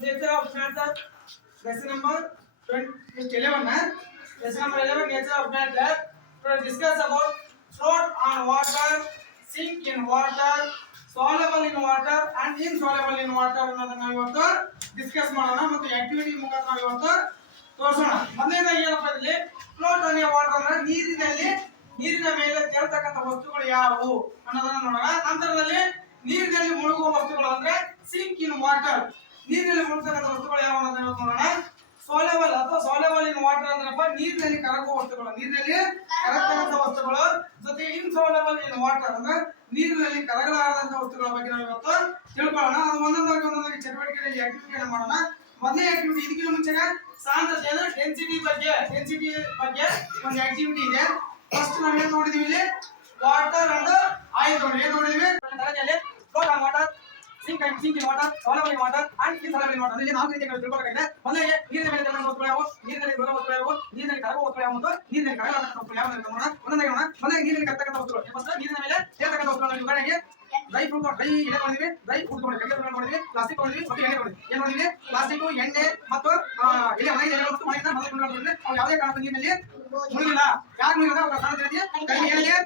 nature of matter. Lesson number 11. Lesson number 11, nature of matter. To discuss about float on water, sink in water, soluble in water and insoluble in water ಅನ್ನೋದನ್ನ ಇವತ್ತು discuss ಮಾಡೋಣ ಮತ್ತು activity ಮುಖಾಂತರ ನಾವು ಇವತ್ತು ತೋರಿಸೋಣ. ಮೊದಲನೇದಾಗಿ ಏನಪ್ಪ ಇಲ್ಲಿ ಫ್ಲೋಟ್ ಆನ್ ವಾಟರ್ ಅಂದ್ರೆ ನೀರಿನ ಮೇಲೆ ತೇಲ್ತಕ್ಕಂಥ ವಸ್ತುಗಳು ಯಾವುವು ಅನ್ನೋದನ್ನ ನೋಡೋಣ. ನಂತರದಲ್ಲಿ ನೀರಿನಲ್ಲಿ ಮುಳುಗುವ ವಸ್ತುಗಳು ಅಂದ್ರೆ ಸಿಂಕ್ ಇನ್ ವಾಟರ್, ನೀರಿನಲ್ಲಿ ಮುಳುಗತಕ್ಕಂಥ ವಸ್ತುಗಳು ಯಾವ ಅನ್ನೋದನ್ನ ನೋಡೋಣ. ಸೋಲೆಬಲ್ ಅಥವಾ ಸೋಲೆಬಲ್ ಇನ್ ವಾಟರ್ ಅಂದ್ರಪ್ಪ ನೀರಿನಲ್ಲಿ ಕರಗುವ ವಸ್ತುಗಳು, ನೀರಿನಲ್ಲಿ ಕರಗತಕ್ಕಂಥ ವಸ್ತುಗಳು. ಜೊತೆ ಇನ್ಸೋಲೆಬಲ್ ಇನ್ ವಾಟರ್ ಅಂದ್ರೆ ನೀರಿನಲ್ಲಿ ಕರಗಲಾರದಂತ ವಸ್ತುಗಳ ಬಗ್ಗೆ ನಾವು ಇವತ್ತು ತಿಳ್ಕೊಳ್ಳೋಣ. ಅದು ಒಂದೊಂದಾಗಿ ಚಟುವಟಿಕೆಯಲ್ಲಿ ಆಕ್ಟಿವಿಟಿಯನ್ನು ಮಾಡೋಣ. ಮೊದಲನೇ ಆಕ್ಟಿವಿಟಿ ಇದಕ್ಕಿಂತ ಮುಂಚೆ ಸಾಂದ್ರತೆ ಅಂದ್ರೆ ಡೆನ್ಸಿಟಿ ಬಗ್ಗೆ ಒಂದು ಆಕ್ಟಿವಿಟಿ ಇದೆ. ಫಸ್ಟ್ ನಾವು ಏನು ನೋಡಿದೀವಿ ಇಲ್ಲಿ ವಾಟರ್ ಅಂಡ್ ಆಯಿಲ್ ನೋಡಿ. ಏನು ನೋಡಿದೀವಿ ತರಗತಿಯಲ್ಲಿ float on water, sink in water, soluble in water and insoluble in water. ಇಲ್ಲಿ ನಾಲ್ಕು ರೀತಿಯಲ್ಲಿ ತಿಳ್ಕೊಳ್ಳಬೇಕಾಗಿದೆ. ಮೊದಲಿಗೆ ನೀರಿನ ಮೇಲೆ ತೇಲುವ ವಸ್ತುಗಳು ಯಾವುವು, ನೀರಿನಲ್ಲಿ ಬರುವ ವಸ್ತುಗಳು ಯಾವುವು, ನೀರಿನಲ್ಲಿ ಕರಗುವ ವಸ್ತುಗಳು ಯಾವುವು ಮತ್ತು ನೀರಿನಲ್ಲಿ ಕರಗಲಾರದಂತ ವಸ್ತುಗಳು ಯಾವುವು ಅಂತ ನೋಡೋಣ. ಒಂದೊಂದಾಗಿ ನೋಡೋಣ. ಮೊದಲಿಗೆ ನೀರಿನಲ್ಲಿ ಕರಗತಕ್ಕಂಥ ವಸ್ತುಗಳು. ಫಸ್ಟ್ ನೀರಿನ ಮೇಲೆ ತೇಲತಕ್ಕಂಥ ವಸ್ತುಗಳು. ಉದಾಹರಣೆಗೆ ಡ್ರೈ ಫ್ರೂಟ್, ಡ್ರೈ ಎಣ್ಣೆ ತೊಗೊಂಡಿವಿ, ಡ್ರೈ ಫುಡ್ ತೊಗೊಂಡಿವಿ, ಪ್ಲಾಸ್ಟಿಕ್ ತೊಗೊಂಡಿವಿ ಮತ್ತು ಎಣ್ಣೆ ತೊಗೊಂಡಿವಿ. ಏನು ನೋಡಿದ್ವಿ? ಪ್ಲಾಸ್ಟಿಕ್, ಎಣ್ಣೆ ಮತ್ತು ಎಲೆ ಒಣಗಿದ ಎಲೆ ಮತ್ತು ಒಣಗಿದ ಮೊದಲು ನೋಡಿದ್ರೆ ಅವು ಯಾವುದೇ ಕಾರಣಕ್ಕೂ ನೀರಿನಲ್ಲಿ ಮುಳುಗಿಲ್ಲ. ಯಾಕೆ ಮುಳುಗಿಲ್ಲ? ಅವರ ಸಾಂದ್ರತೆ ಕಡಿಮೆ ಏನಿದೆ,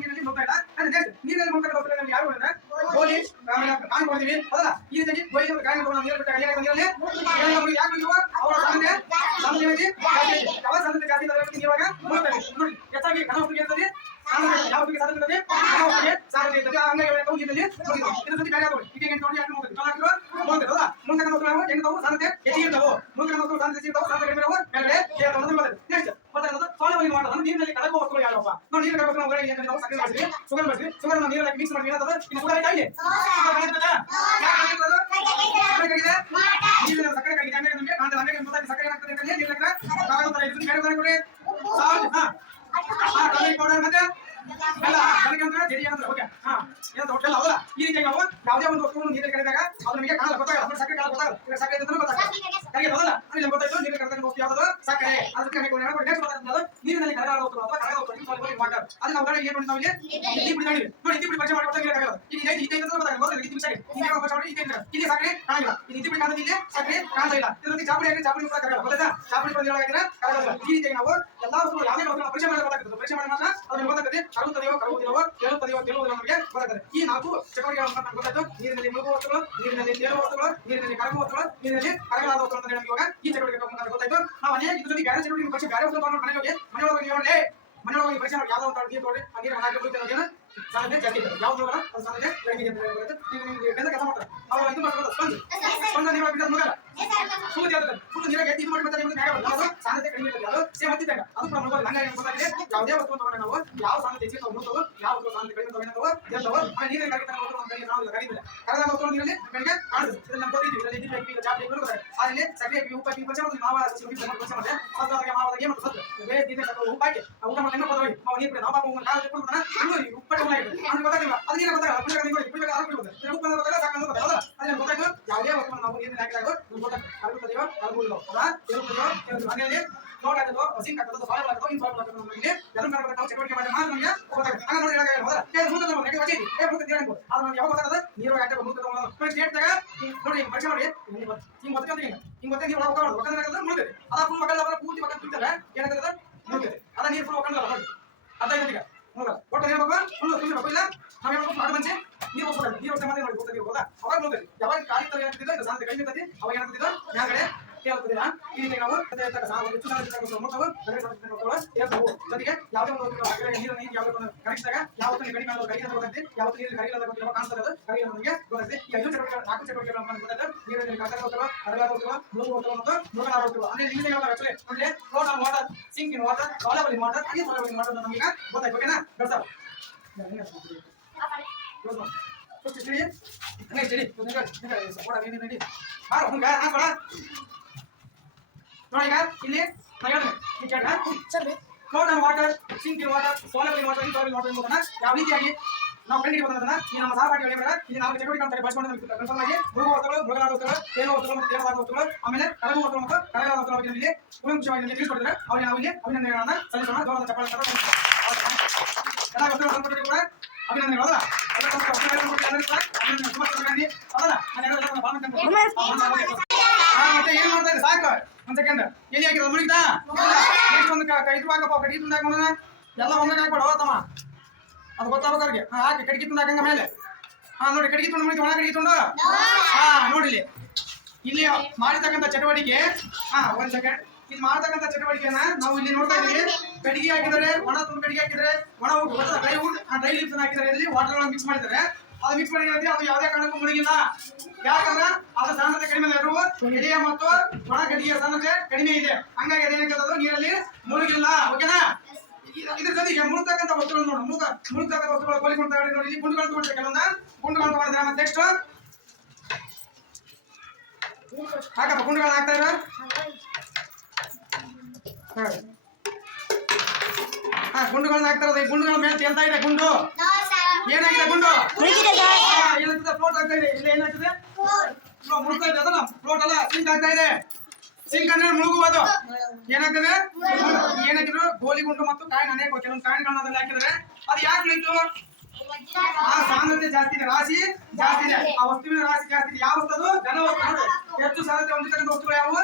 ನೀರಿನಲ್ಲಿ ಮುಳುಗ್ತಾ ಇಲ್ಲ. ನೆಕ್ಸ್ಟ್ ನೀರಿನಲ್ಲಿ ಮುಳುಗತಕ್ಕಂಥ ವಸ್ತುಗಳು ಯಾರು ಅಂದ್ರೆ ಗೋಲಿ, ಕಾಯಿ ಕೊಡ್ತೀವಿ ಹೌದಾ. ಈ ರೀತಿಯಾಗಿ ಗೋಲಿ ಮತ್ತು ಕಾಯಿ ತಗೊಂಡು ನೀರು ಬಿಟ್ಟಾಗ ನೀರಲ್ಲಿ ಯಾಕೆ ಮುಳುಗುವ? ಅವರ ಸಾಂದ್ರತೆ ಯಾವ ಸಾಂದ್ರತೆ ಜಾಸ್ತಿ ನೀರುವಾಗ ಮುಳುಗ್ತದೆ. ನೋಡಿ ಹೆಚ್ಚಾಗಿ ಘನ ವಸ್ತುಗೆ ಇರ್ತದೆ ಯಾವುದಕ್ಕೆ ಸಾಧ್ಯತೆ ಸಾಧ್ಯತೆ ಇರ್ತದೆ. ಹಂಗಾಗಿ ನೀರಿನಲ್ಲಿ ಇದರ ಜೊತೆ ಬೇರೆ ಆಗೋದು ಈಗ ಏನು ನೋಡಿ ಯಾಕೆ ಮುಳುಗ್ತದೆ ಹೌದಾ. ಮುಂದಕ್ಕೆ ನಾವು ಹೆಂಗೆ ಸಾಧ್ಯತೆ ಹೆಚ್ಚಿಗೆ ಇರ್ತಾವೆ, ಮುಂದಕ್ಕೆ ನಾವು ಸಾಧ್ಯತೆ ಇರ್ತಾವೆ, ಸಾಧ್ಯತೆ ಕಡಿಮೆ ಇರುವ ಕೆಳಗಡೆ ನೆಕ್ಸ್ಟ್ ಮತ್ತೆ ಸೋಲೆಬಲ್ ಇನ್ ವಾಟರ್ ಅಂದ್ರೆ ನೀರಿನಲ್ಲಿ ಕರಗುವ ವಸ್ತುಗಳು ಯಾವಪ್ಪ? ನಾವು ನೀರಿನ ಕರಗುವ ವಸ್ತುಗಳು ನಾವು ಸಕ್ಕರೆ ಮಾಡ್ತೀವಿ, ಶುಗರ್ ಮಾಡ್ತೀವಿ, ಶುಗರ್ ನೀರಲ್ಲಿ ಮಿಕ್ಸ್ ಮಾಡಿ ಏನಾಗ್ತದೆ ಇನ್ನು ಶುಗರ್ ಆಗಿದೆ ನೀರಿನ ಸಕ್ಕರೆ ಕಡಿಮೆ ಹಂಗಾಗಿ ನಮಗೆ ಹಂಗಾಗಿ ಸಕ್ಕರೆ ಏನಾಗ್ತದೆ ಅಂತಂದ್ರೆ ನೀರಿನ ಕರಗುತ್ತಾರೆ. ಇದನ್ನು ಬೇರೆ ಕೊಡಿ ಸಾಲ್ಟ್ ಟರ್ಮರಿಕ್ ಪೌಡರ್ ಮತ್ತೆ ಈ ರೀತಿಯಾಗಿ ನಾವು ಯಾವುದೇ ಒಂದು ವಸ್ತುವನ್ನು ನೀರಿಗೆ ಕರೆದಾಗ ಅದು ನಮಗೆ ಕಾಣಲ್ಲ, ಗೊತ್ತಾಗಲ್ಲ. ಸಕ್ಕರೆ ಕಾಣ ಗೊತ್ತಾಗಲ್ಲ, ಸಕ್ಕರೆ ಅಂತ ಗೊತ್ತಾಗಲ್ಲ. ಅಲ್ಲಿ ಗೊತ್ತಾಯ್ತು ನೀರಿಗೆ ಕರೆದ ವಸ್ತು ಯಾವುದು ಸಕ್ಕರೆ. ಅದಕ್ಕೆ ನೀರಿನಲ್ಲಿ ಕರಗಾದ ವಸ್ತು ಅಥವಾ ಕರಗಾದ ವಸ್ತು ವಾಟರ್. ಅದು ನಾವು ಏನು ನೋಡಿ ನಾವು ಇಲ್ಲಿ ಪುಡಿ ನೋಡಿ ಇತಿ ಪುಡಿ ಪರಿಚಯ ಮಾಡಿಕೊಡ್ತಾ ನೀರಿಗೆ ಕರಗಲ್ಲ. ಈಗ ಇಲ್ಲಿ ಸಕ್ಕರೆ ಕಾಣಿಲ್ಲ, ಇಲ್ಲಿ ಇತಿ ಪುಡಿ ಕಾಣದ ಇಲ್ಲಿ ಸಕ್ಕರೆ ಕಾಣ್ತಾ ಇಲ್ಲ. ಇದರಲ್ಲಿ ಚಾಪುಡಿ ಕೂಡ ಕರಗಲ್ಲ, ಗೊತ್ತಾ? ಚಾಪುಡಿ ಕೂಡ ಕರಗಲ್ಲ. ಈ ರೀತಿಯಾಗಿ ನಾವು ಎಲ್ಲಾ ವಸ್ತುಗಳು ಯಾವುದೇ ವಸ್ತುಗಳನ್ನು ಪರಿಚಯ ಮಾಡಿ ಗೊತ್ತಾಗ್ತದೆ. ಪರಿಚಯ ಮಾಡಿ ಮಾತ್ರ ಅದನ್ನು ಗೊತ್ತಾಗ್ತದೆ ಕರಗುತ್ತದೆಯೋ ಕರಗುವುದಿಲ್ಲವೋ ತೇಲುವುದಿಲ್ಲವೋ ನಮಗೆ ಗೊತ್ತಾಗ್ತದೆ. ಈ ನಾಲ್ಕು ಚಟುವಟಿಕೆಗಳು ನಮ್ಗೆ ಗೊತ್ತಾಯ್ತು. ನೀರಿನಲ್ಲಿ ಮುಳುಗುವ ವಸ್ತುಗಳು, ನೀರಿನಲ್ಲಿ ತೇಲುವ ವಸ್ತುಗಳು, ನೀರಿನಲ್ಲಿ ಕರಗುವ ವಸ್ತುಗಳು, ನೀರಿನಲ್ಲಿ ಕರಗಲಾದ ವಸ್ತುಗಳು ಅಂತ ನಮಗೆ ಇವಾಗ ಈ ಚಟುವಟಿಕೆ ಗೊತ್ತಾಯ್ತು. ನಾವು ಅನೇಕ ಇದರಲ್ಲಿ ಬೇರೆ ಚಟುವಟಿಕೆ ಪರಿಚಯ ಬೇರೆ ವಸ್ತುಗಳು ಮನೆಯೊಳಗೆ ಪರಿಚಯ ಮಾಡಿ ಯಾವ್ದೋ ಒಂದು ನೀರು ತೊಗೊಳ್ಳಿ, ಆ ನೀರು ಹಾಕಿ ಸಾಧ್ಯತೆ ಜಾಸ್ತಿ ಇರ್ತದೆ. ಯಾವ್ದು ಅದು ಸಾಧ್ಯತೆ ಕಡಿಮೆ ಕೆಲಸ ಮಾಡ್ತಾರೆ. ಅವಾಗ ಇದು ಮಾಡ್ಬೋದು ಸ್ಪಂದ ನೀರು ಬಿಟ್ಟರೆ ಮುಗಲ್ಲ ಫುಲ್ ನೀರಾಗಿ ಇದು ಮಾಡಿ ಬರ್ತಾರೆ. ಯಾವುದು ಸಾಧ್ಯತೆ ಕಡಿಮೆ ಇರ್ತದೆ ಅದು ಸೇಮ್ ಹತ್ತಿದ್ದಾಗ ಅದು ಕೂಡ ಮುಗೋದು. ಹಂಗಾಗಿ ಗೊತ್ತಾಗಿದೆ ಯಾವುದೇ ವಸ್ತು ತಗೊಂಡು ನಾವು ಯಾವ ಸಾಧ್ಯತೆ ಹೆಚ್ಚಿಗೆ ನಾವು ಮುಗ್ತವೋ ಯಾವ ಸಾಧ್ಯತೆ ಕಡಿಮೆ ತಗೊಂಡು ಇರ್ತವೋ ಆ ನೀರಿಗೆ ಕರೀತಾರೆ ನಾವು ಕರೀತಿಲ್ಲ. ಕರೆದ ವಸ್ತು ನೀರಲ್ಲಿ ಬೆಳಗ್ಗೆ ಕಾಣುದು. ಇದನ್ನ ನಾವು ಗೊತ್ತಿದ್ದೀವಿ. ಇದರಲ್ಲಿ ಇದು ಚಾಪೆ ಬರುತ್ತಾರೆ. ಅದರಲ್ಲಿ ಸಕ್ಕರೆ ಉಪ್ಪು ಹಾಕಿ ಪರಿಚಯ ಮಾಡಿ ಮಾವ ಪರಿಚಯ ಮಾಡಿದೆ ಸ್ವತಃ ಮಾವದಾಗ ಏನು ಸತ್ತು ಬೇರೆ ದಿನ ಉಪ್ಪು ಹಾಕಿ ಊಟ ಮಾಡಿ ಕೊಡೋದು ನಾವು ನೀರು ನಾವು ಪಾಪ ಉಪ್ಪು ಅದು ಗೊತ್ತಾಗಿಲ್ಲ. ಅದು ನೀರು ಗೊತ್ತಾಗಲ್ಲ. ಅದನ್ನ ಗೊತ್ತಾಯ್ತು ಯಾವುದೇ ವಸ್ತುವನ್ನು ನಾವು ನೀರಿನ ಹಾಕಿದಾಗ ಕರಗುತ್ತದೆಯೋ ಕರಗುವುದಿಲ್ಲೋ ಮನೆಯಲ್ಲಿ ನೋಟ್ ಆಗ್ತದೋ ಸಿಂಕ್ ಆಗ್ತದೋ ಸಾಯಿಲ್ ಆಗ್ತದೋ ಇನ್ಸಾಯಿಲ್ ಆಗ್ತದೋ ನಮಗೆ ಎಲ್ಲರೂ ಕರಬೇಕು. ನಾವು ಚಟುವಟಿಕೆ ಮಾಡಿ ಮಾತ್ರ ನಮಗೆ ಗೊತ್ತಾಗುತ್ತೆ. ಹಂಗ ನೋಡಿ ಹೇಳೋದು ಅದು ನಮ್ಗೆ ಯಾವಾಗ ಗೊತ್ತಾಗದ ನೀರು ಹಾಕಬೇಕು ಮುಂದೆ ಸ್ಟೇಟ್ದಾಗ ನೋಡಿ ಪರಿಚಯ ಮಾಡಿ ಹಿಂಗೆ ಗೊತ್ತಂತ ಹಿಂಗೆ ಗೊತ್ತೇ ನೀರು ಹೋಗೋದು ಒಕ್ಕಂದ್ರೆ ಮುಳುಗಿದೆ. ಅದ ಫುಲ್ ಒಕ್ಕಲ್ಲ ಪೂರ್ತಿ ಒಕ್ಕ ತುಂಬಿದ್ದಾರೆ ಏನಾಗ್ತದೆ ಮುಳುಗಿದೆ. ಅದ ನೀರು ಫುಲ್ ಒಕ್ಕಲ್ಲ ನೋಡಿ ಅರ್ಧ ಗಂಟೆಗೆ ಮುಳುಗಲ್ಲ. ಒಟ್ಟು ಹೇಳ್ಬೇಕು ಫುಲ್ ತುಂಬಿರಬೇಕು. ಇಲ್ಲ ನಾವು ಹೇಳ್ಬೇಕು ಮಾಡಿ ಮುಂಚೆ ನೀರು ಹೋಗ್ಬೇಕು. ನೀರು ವರ್ಷ ಮತ್ತೆ ನೋಡಿ ಗೊತ್ತಿದೆ ಹೋದ ಅವಾಗ ಮುಳುಗಿದೆ. ಯಾವಾಗ ಖಾಲಿ ತರ ಏನಾಗ್ತಿದೆ ಇದು ಸಾಧ್ಯತೆ ಕಡಿಮೆ ಇರ್ತದೆ. ಅವಾಗ ಏನಾಗ್ತಿದೆ ಮ್ಯಾಗಡೆ ಕೇಳ್ತದಿಲ್ಲ. ಈ ರೀತಿ ನಾವು ಜೊತೆಗೆ ಯಾವುದೇ ಒಂದು ನೀರು ಯಾವುದೇ ಒಂದು ಕರೆಕ್ಟಾಗ ಯಾವತ್ತು ಕಡಿಮೆ ಆಗೋದು ಕಡಿಮೆ ಗೊತ್ತಾಗ್ತದೆ. ಯಾವತ್ತು ನೀರು ಕಡಿಮೆ ಗೊತ್ತಿಲ್ಲ ಕಾಣಿಸ್ತದೆ ಅದು ಕಡಿಮೆ ನಮಗೆ ಗೊತ್ತಾಗ್ತದೆ. ಈ 5 ಚಟುವಟಿಕೆ 4 ಚಟುವಟಿಕೆಗಳು ನಮಗೆ ಗೊತ್ತಾಯ್ತು. ನೀರಲ್ಲಿ ಕರಗ ಹೋಗ್ತವೆ, ಕರಗ ಹೋಗ್ತವೆ, ಮುಳುಗು ಹೋಗ್ತವೆ ಮತ್ತು ಮುಳುಗಲಾರ ಹೋಗ್ತವೆ. ಅಂದ್ರೆ ಇಲ್ಲಿ ಆಕ್ಚುಲಿ ನೋಡಿ float on water, sink in water, soluble in water, insoluble in water ನಮಗೆ ಗೊತ್ತಾಯ್ತು. ಓಕೆನಾ ಸರ್? ಫಸ್ಟ್ ಸ್ಟಡಿ ಹಂಗೆ ಸ್ಟಡಿ ಸಪೋರ್ಟ್ ಆಗಿ ನೋಡಿ ನೋಡಿ ಈಗ ಇಲ್ಲಿ float on water, sink in water, soluble in water, insoluble in water ಎಂಬುದನ್ನ ಯಾವ ರೀತಿಯಾಗಿ ನಾವು ಕಂಡುಹಿಡಿಯಬಹುದನ್ನ ಈ ನಮ್ಮ ಸಹಪಾಠಿಗಳು ಹೇಳಿದ್ರೆ ಇಲ್ಲಿ ನಾವು ಚಟುವಟಿಕೆ ಅಂತಾರೆ ಬಳಸಿಕೊಂಡು ಕನ್ಫರ್ಮ್ ಆಗಿ ಮುಳುಗುವ ವಸ್ತುಗಳು, ಮುಳುಗಲಾದ ವಸ್ತುಗಳು, ತೇಲುವ ವಸ್ತುಗಳು ಮತ್ತು ತೇಲಲಾದ ವಸ್ತುಗಳು, ಆಮೇಲೆ ಕರಗುವ ವಸ್ತುಗಳು ಮತ್ತು ಕರಗಲಾದ ವಸ್ತುಗಳ ಬಗ್ಗೆ ಇಲ್ಲಿ ಕೂಲಂಕುಷವಾಗಿ ತಿಳಿಸಿಕೊಟ್ಟಿದ್ದಾರೆ. ಅವರಿಗೆ ನಾವು ಇಲ್ಲಿ ಅಭಿನಂದನೆಗಳನ್ನು ಸಲ್ಲಿಸೋಣ. ಗೌರವದ ಚಪ್ಪಾಳೆ ಎಲ್ಲ ವಸ್ತುಗಳ ಸಂಪರ್ಕ ಕೂಡ ಅಭಿನಂದನೆ ಹೌದಾ ಮತ್ತೆ ಏನ್ ಮಾಡ್ತಾ ಇದೆ ಸಾಕು ಒಂದ್ ಸೆಕೆಂಡ್ ಎಲ್ಲಿ ಹಾಕಿರೋದು ಮುಳುಗಿತಾ ನೆಕ್ಸ್ಟ್ ಒಂದು ಕೈ ಹಾಕಪ್ಪ ಕಡಿಗೆ ತುಂಡಾಕ ನೋಡೋಣ ಎಲ್ಲ ಒಂದಾಗ ಹಾಕ್ಬೇಡ ಹೋತಮ್ಮ ಅದು ಗೊತ್ತಾಗ್ಬೇಕವ್ರಿಗೆ ಹಾಕಿ ಕಡಿಗೆ ತುಂಡಾಕಂಗ ಮೇಲೆ ನೋಡಿ ಕಡಿಗೆ ತುಂಡು ಮುಳಿತು ಒಣ ಕಡಿಗೆ ತುಂಡು ನೋಡಿಲಿ ಇಲ್ಲಿ ಮಾಡಿರ್ತಕ್ಕಂಥ ಚಟುವಟಿಕೆ ಒಂದ್ ಸೆಕೆಂಡ್ ಇಲ್ಲಿ ಮಾಡ್ತಕ್ಕಂಥ ಚಟುವಟಿಕೆನ ನಾವು ಇಲ್ಲಿ ನೋಡ್ತಾ ಇದೀವಿ ಕಡಿಗೆ ಹಾಕಿದರೆ ಒಣ ತುಂಡು ಕಡಿಗೆ ಹಾಕಿದರೆ ಒಣ ಊಟ ಗೊತ್ತದ ಡ್ರೈ ವುಡ್ ಡ್ರೈ ಲೀವ್ಸ್ ಹಾಕಿದರೆ ಇಲ್ಲಿ ವಾಟರ್ ಮಿಕ್ಸ್ ಮಾಡಿದ್ದಾರೆ ಅದು ಮಿಕ್ಸ್ ಮಾಡಿದ್ರೆ ಅದು ಯಾವುದೇ ಕಾರಣಕ್ಕೂ ಮುಳುಗಿಲ್ಲ ಯಾಕಂದ್ರೆ ಅದರ ಸಾಂದ್ರತೆ ಕಡಿಮೆ ಇರುವ ಎಡೆಯ ಮತ್ತು ಒಣ ಗಡಿಗೆಯ ಸಾಂದ್ರತೆ ಕಡಿಮೆ ಇದೆ ಹಂಗಾಗಿ ಅದೇನಾಗ್ತದೆ ನೀರಲ್ಲಿ ಮುಳುಗಿಲ್ಲ ಓಕೆನಾ ಇದ್ರ ಜೊತೆಗೆ ಮುಳುಗ್ತಕ್ಕಂಥ ವಸ್ತುಗಳು ನೋಡು ಮುಳುಗ್ತಕ್ಕಂಥ ವಸ್ತುಗಳು ಕೋಲಿಕೊಂಡು ತಗೊಂಡು ನೋಡಿ ಇಲ್ಲಿ ಗುಂಡುಗಳು ತಗೊಂಡ್ರೆ ಕೆಲವೊಂದ ಗುಂಡುಗಳು ತಗೊಂಡ್ರೆ ಮತ್ತೆ ನೆಕ್ಸ್ಟ್ ಹಾಕಪ್ಪ ಗುಂಡುಗಳನ್ನ ಹಾಕ್ತಾ ಇರ ಗುಂಡುಗಳನ್ನ ಹಾಕ್ತಾ ಇರೋದು ಈ ಗುಂಡುಗಳ ಮೇಲೆ ತೇಲ್ತಾ ಇದೆ ಗುಂಡು ಏನಾಗಿದೆ ಗುಂಡು ಏನಾಗ್ತದೆ ಫ್ಲೋಟ್ ಆಗ್ತಾ ಇದೆ ಇಲ್ಲಿ ಏನಾಗ್ತದೆ ಮುಳುಗ್ತಾ ಇದೆ ಅದಲ್ಲ ಫ್ಲೋಟ್ ಅಲ್ಲ ಸಿಂಕ್ ಆಗ್ತಾ ಇದೆ ಸಿಂಕ್ ಅಂದ್ರೆ ಮುಳುಗುವುದು ಏನಾಗ್ತದೆ ಏನಾಗಿದ್ರು ಗೋಲಿ ಗುಂಡು ಮತ್ತು ಕಾಯಿನ್ ಅನೇಕ ಕೆಲವೊಂದು ಕಾಯಿನ್ಗಳನ್ನ ಅದ್ರಲ್ಲಿ ಹಾಕಿದ್ರೆ ಅದು ಯಾಕೆ ಉಳಿತು ಸಾಂದ್ರತೆ ಜಾಸ್ತಿ ಇದೆ ರಾಶಿ ಜಾಸ್ತಿ ಇದೆ ಆ ವಸ್ತುವಿನ ರಾಶಿ ಜಾಸ್ತಿ ಇದೆ ಯಾವ ವಸ್ತು ಘನ ವಸ್ತು ಹೆಚ್ಚು ಸಾಂದ್ರತೆ ಹೊಂದಿರತಕ್ಕಂಥ ವಸ್ತುಗಳು ಯಾವುವು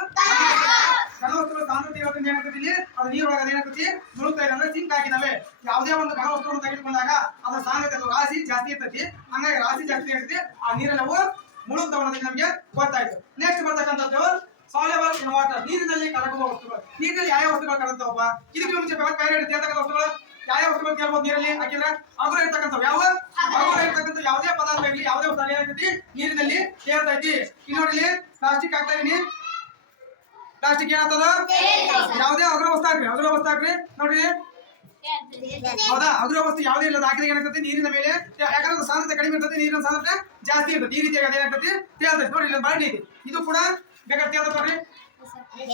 ಘನ ವಸ್ತುಗಳ ಸಾಂದ್ರತೆ ಇರೋದ್ರಿಂದ ಏನಾಗ್ತದೆ ಇಲ್ಲಿ ಅದು ನೀರೊಳಗೆ ಅದೇನಾಗ್ತದೆ ಮುಳುಗ್ತಾ ಇದೆ ಅಂದ್ರೆ ಸಿಂಕ್ ಆಗಿದಾವೆ ಯಾವುದೇ ಒಂದು ಘನ ವಸ್ತುವನ್ನು ತೆಗೆದುಕೊಂಡಾಗ ಅದರ ಸಾಂದ್ರತೆ ಅಥವಾ ರಾಶಿ ಜಾಸ್ತಿ ಇರ್ತೈತಿ ಹಂಗಾಗಿ ರಾಶಿ ಜಾಸ್ತಿ ಇರ್ತೈತಿ ಆ ನೀರೆಲ್ಲವೂ ಮುಳುಗ್ತಾವ ಅನ್ನೋದಕ್ಕೆ ನಮಗೆ ಗೊತ್ತಾಯ್ತು ನೆಕ್ಸ್ಟ್ ಬರ್ತಕ್ಕಂಥದ್ದು ಸಾಲ್ಯುಬಲ್ ಇನ್ ವಾಟರ್ ನೀರಿನಲ್ಲಿ ಕರಗುವ ವಸ್ತುಗಳು ನೀರಿನಲ್ಲಿ ಯಾವ ವಸ್ತುಗಳು ಕರಗ್ತಾವಪ್ಪ ಇದಕ್ಕೆ ಮುಂಚೆ ಬೇರೆ ಇರ್ತಕ್ಕಂಥ ವಸ್ತುಗಳು ಯಾವ ವಸ್ತುಗಳು ಕೇಳ್ಬೋದು ನೀರಲ್ಲಿ ಹಾಕಿದ್ರೆ ಅಗುರ ಇರ್ತಕ್ಕಂಥವು ಯಾವ ಅಗುರ ಇರ್ತಕ್ಕಂಥ ಯಾವುದೇ ಪದಾರ್ಥ ಇರಲಿ ಯಾವುದೇ ವಸ್ತು ಏನಾಗ್ತೈತಿ ನೀರಿನಲ್ಲಿ ತೇಲ್ತೈತಿ ಇಲ್ಲಿ ನೋಡಿ ಪ್ಲಾಸ್ಟಿಕ್ ಹಾಕ್ತಾ ಇದೀನಿ ಪ್ಲಾಸ್ಟಿಕ್ ಏನಾಗ್ತದ ಯಾವುದೇ ಅಗುರ ವಸ್ತು ಹಾಕ್ರಿ ನೋಡ್ರಿ ಹೌದಾ ಅಗುರ ವಸ್ತು ಯಾವುದೇ ಇಲ್ಲದ ಹಾಕಿದ್ರೆ ಏನಾಗ್ತದೆ ನೀರಿನ ಮೇಲೆ ಯಾಕಂದ್ರೆ ಸಾಂದ್ರತೆ ಕಡಿಮೆ ಇರ್ತದೆ ನೀರಿನ ಸಾಂದ್ರತೆ ಜಾಸ್ತಿ ಇರ್ತದೆ ಈ ರೀತಿಯಾಗಿ ಅದೇನಾಗ್ತದೆ ತೇಲ್ತೈತಿ ನೋಡಿ ಇಲ್ಲಿ ಬಾಣಿ ಐತಿ ಇದು ಕೂಡ ಬೇಕಾದ್ರೆ ತೇಲ್ತೈತಿ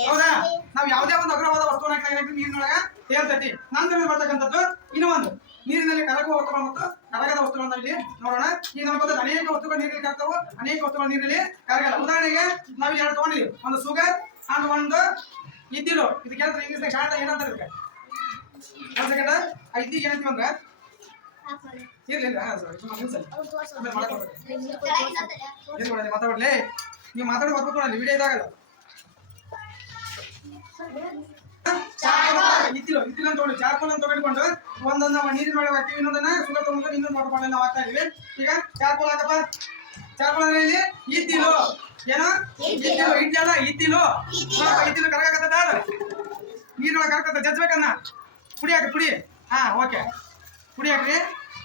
ಹೌದಾ ನಾವು ಯಾವುದೇ ಒಂದು ಅಗ್ರವಾದ ವಸ್ತುವನ್ನು ಹಾಕಿದಾಗ ನೀರಿನೊಳಗ ತೇಲ್ತೈತಿ ನಂತರ ಬರ್ತಕ್ಕಂಥದ್ದು ಇನ್ನೂ ಒಂದು ನೀರಿನಲ್ಲಿ ಕರಗುವ ವಸ್ತುಗಳು ಮತ್ತು ಕರಗದ ವಸ್ತುಗಳನ್ನ ಇಲ್ಲಿ ನೋಡೋಣ ಈಗ ನಮ್ಗೆ ಗೊತ್ತಾಗ ಅನೇಕ ವಸ್ತುಗಳು ನೀರಿನಲ್ಲಿ ಕರಗ್ತಾವು ಅನೇಕ ವಸ್ತುಗಳು ನೀರಿನಲ್ಲಿ ಕರಗಲ್ಲ ಉದಾಹರಣೆಗೆ ನಾವು ಎರಡು ತಗೊಂಡಿದ್ದೀವಿ ಒಂದು ಶುಗರ್ ಅಂಡ್ ಒಂದು ಇದ್ದಿಲು ಇದು ಕೇಳಿದ್ರೆ ಇಂಗ್ಲೀಷ್ ಶಾರ್ಟ್ ಏನಂತ ಇದಕ್ಕೆ ಒಂದ್ ಸೆಕೆಂಡ್ ಇದ್ದಿಗೆ ಏನಂತೀವಿ ಅಂದ್ರೆ ಇರ್ಲಿಲ್ಲ ಮಾತಾಡ್ಲಿ ನೀವು ಮಾತಾಡೋ ಬರ್ಬೇಕು ವಿಡಿಯೋ ಇದಾಗಲ್ಲ ಇತ್ತಿಲ್ಲ ತಗೊಂಡು ಚಾರ್ಕೋಲ್ ಅಂತ ತಗೊಂಡ್ಕೊಂಡು ಒಂದನ್ನ ನೀರಿನೊಳಗೆ ಹಾಕ್ತೀವಿ ಇನ್ನೊಂದನ್ನ ಶುಗರ್ ತಗೊಂಡು ಇನ್ನೊಂದು ಮಾಡ್ಕೊಂಡು ನಾವು ಹಾಕ್ತಾ ಇದೀವಿ ಈಗ ಚಾರ್ಕೋಲ್ ಹಾಕಪ್ಪ ಚಾರ್ಕೋಲ್ ಅಂದ್ರೆ ಇಲ್ಲಿ ಇದ್ದಿಲು ಏನೋ ಇದ್ದಿಲು ಇಡ್ಲಲ್ಲ ಇದ್ದಿಲು ಇದ್ದಿಲು ಕರಗಾಕತ್ತದ ನೀರಿನೊಳಗೆ ಕರಗತ್ತ ಜಜ್ಬೇಕನ್ನ ಪುಡಿ ಹಾಕಿ ಪುಡಿ ಓಕೆ ಪುಡಿ ಹಾಕ್ರಿ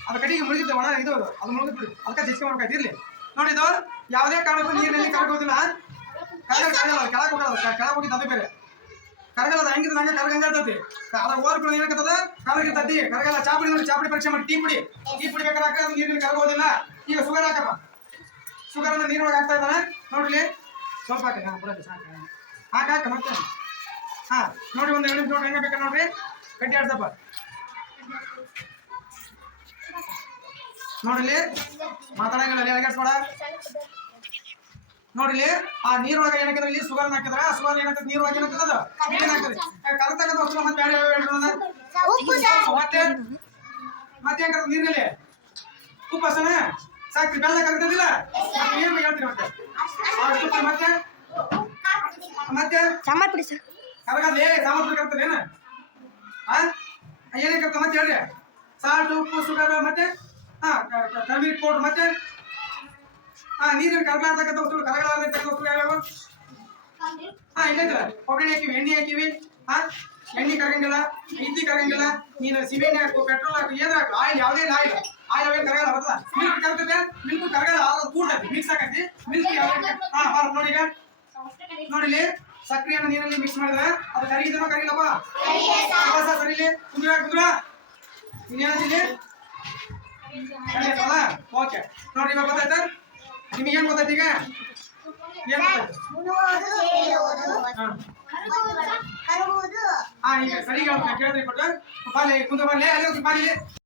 ಅದು ಕಡೆಗೆ ಮುಳುಗಿದ್ದೆ ಒಣ ಇದು ಅದು ಮುಳುಗಿದ್ರಿ ಅದಕ್ಕೆ ಜಜ್ಕೆ ಮಾಡ್ಬೇಕಾಯ್ತು ಇರ್ಲಿ ನೋಡಿ ಇದು ಯಾವುದೇ ಕಾರಣಕ್ಕೂ ನೀರಿನಲ್ಲಿ ಕರಗೋದಿಲ್ಲ ಕೆಳಗೆ ಹೋಗಲ್ಲ ಕೆಳಗೆ ಹೋಗಿದ್ದು ಅದು ಬೇರೆ ಕರಗಲ್ಲ ಹೆಂಗಿದ್ರೆ ನಂಗೆ ಕರಗಂಗ ಇರ್ತೈತಿ ಅದ್ರ ಓರ್ಗಳು ಏನಾಗ್ತದ ಕರಗಿರ್ತೈತಿ ಕರಗಲ್ಲ ಚಾಪುಡಿ ನೋಡಿ ಚಾಪುಡಿ ಪರೀಕ್ಷೆ ಮಾಡಿ ಟೀ ಪುಡಿ ಬೇಕಾದ್ರೆ ಅದು ನೀರಿನಲ್ಲಿ ಕರಗೋದಿಲ್ಲ ಈಗ ಶುಗರ್ ಹಾಕಪ್ಪ ಶುಗರ್ ಅಂದ್ರೆ ನೀರೊಳಗೆ ಹಾಕ್ತಾ ಇದ್ದಾನೆ ನೋಡ್ರಿ ಸ್ವಲ್ಪ ಹಾಕಿ ಹಾಕ ಮತ್ತೆ ನೋಡಿ ಒಂದು 2 ನಿಮಿಷ ನೋಡಿ ಹೆಂಗ ಬೇಕಾ ನೋಡ್ರಿ ಗಟ್ಟಿ ಆಡ್ಸಪ್ಪ ನೋಡ್ರಿ ಮಾತಾಡಂಗಿಲ್ಲ ಅಲಗಾಡ್ಸ್ಬೇಡ ನೋಡ್ರಿ ಆ ನೀರೊಳಗೆ ಏನಾಗ್ತದೆ ಇಲ್ಲಿ ಶುಗರ್ ಹಾಕಿದ್ರೆ ಆ ಶುಗರ್ ಏನಾಗ್ತದೆ ನೀರೊಳಗೆ ಏನಾಗ್ತದೆ ಅದು ಏನಾಗ್ತದೆ ಕರತಕ್ಕಂಥ ವಸ್ತು ಮತ್ತೆ ಮತ್ತೆ ಹೆಂಗಾಗ್ತದೆ ನೀರಿನಲ್ಲಿ ಉಪ್ಪು ಅಷ್ಟನ ಸಾಕ್ರಿ ಬೆಲ್ಲ ಕರಗ್ತದಿಲ್ಲ ಏನ್ ಹೇಳ್ತೀರಿ ಮತ್ತೆ ಮತ್ತೆ ಮತ್ತೆ ಸಾಂಬಾರ್ ಪುಡಿ ಕರಗದೆ ಸಾಂಬಾರ್ ಪುಡಿ ಕರಗ್ತದೆ ಏನ ಏನಾಗ್ತದೆ ಮತ್ತೆ ಹೇಳ್ರಿ ಸಾಲ್ಟ್ ಉಪ್ಪು ಶುಗರ್ ಮತ್ತೆ ಟರ್ಮರಿಕ್ ಪೌಡರ್ ಮತ್ತೆ ನೀರಿನ ಕರಗಲಾರ್ತಕ್ಕಂಥ ವಸ್ತುಗಳು ಕರಗಲಾರ್ತಕ್ಕಂಥ ವಸ್ತುಗಳು ಯಾವ್ಯಾವ ಇಲ್ಲ ಒಗ್ಗರಣೆ ಹಾಕಿವಿ ಎಣ್ಣೆ ಹಾಕಿವಿ ಎಣ್ಣೆ ಕರಗಂಗಿಲ್ಲ ಇದ್ದಿ ಕರಗಂಗಿಲ್ಲ ನೀನು ಸಿಮೆಂಟ್ ಹಾಕು ಪೆಟ್ರೋಲ್ ಹಾಕು ಏನ್ ಹಾಕು ಆಯಿಲ್ ಯಾವುದೇ ಆಯಿಲ್ ಅವೇನು ಕರಗಲ್ಲ ಬರ್ತದ ಮಿಲ್ಕ್ ಕರಗ್ತದೆ ಮಿಲ್ಕ್ ಕರಗಲ್ಲ ಅದು ಕೂಡ್ತೈತಿ ಮಿಕ್ಸ್ ಆಗೈತಿ ಮಿಲ್ಕ್ ನೋಡಿ ಈಗ ನೋಡಿಲಿ ಸಕ್ರಿಯನ್ನು ನೀರಲ್ಲಿ ಮಿಕ್ಸ್ ಮಾಡಿದ್ರೆ ಅದು ಕರಗಿದನೋ ಕರಗಿಲ್ಲಪ್ಪ ಸರಿಲಿ ಕುಂದ್ರ ಇನ್ನೇನಿಲ್ಲಿ ಓಕೆ ನೋಡಿ ಇವಾಗ ಗೊತ್ತಾಯ್ತಾ ನಿಮಗೆ ಏನ್ ಗೊತ್ತಾಯ್ತು ಈಗ ಏನ್ ಗೊತ್ತಾಯ್ತು ಈಗ ಸರಿ ಕೇಳಿದ್ರಿ ಕೊಟ್ಟು ಬಾಲಿ ಕುಂತ ಬಾಲಿ ಅಲ್ಲಿ ಬಾಲಿ